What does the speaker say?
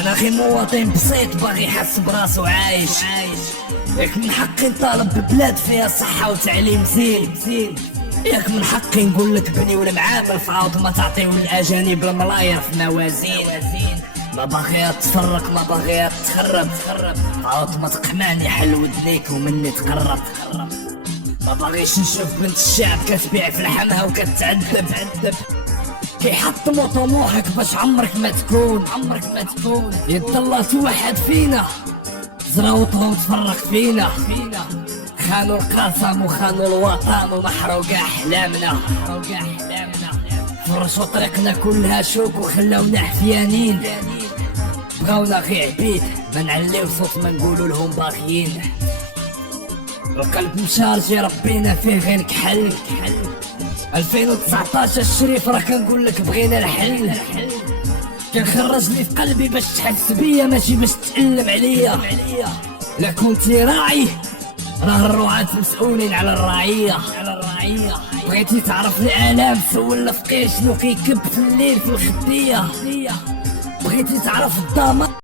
انا غير مواطن بسيط باغي يحس براسو عايش. ياك من حقي نطالب ببلاد فيها صحة وتعليم زين. ياك من حقي نقول لك بني والمعامل فعاود ما تعطيو الاجانب الملاير في موازين. ما باغيها تفرق ما باغيها تخرب، عاود ما تقمعني حل ودنيك ومني تقرب. ما باغيش نشوف بنت الشعب كتبيع في لحمها وكتعذب. كيحطموا طموحك باش عمرك ما تكون. يد الله توحد فينا، زراوطهم تفرق فينا. خانوا القسم وخانوا الوطن ومحروا كاع احلامنا. فرشوا طريقنا كلها شوك وخلاونا حفيانين. بغاونا غير عبيد ما نعليو صوت ما نقولوا لهم باغيين. القلب مشارجي ربينا فيه غير كحل. 2019 الشريف راه كنقول لك بغينا الحل. كنخرج لي في قلبي باش تحس بيا ماشي باش تألم عليا. لا كنتي راعي راه الرعاة مسؤولين على الرعية. بغيتي تعرف الآلام سول لفقيه شنو كيكب في الليل في الخدية. بغيتي تعرف الضمان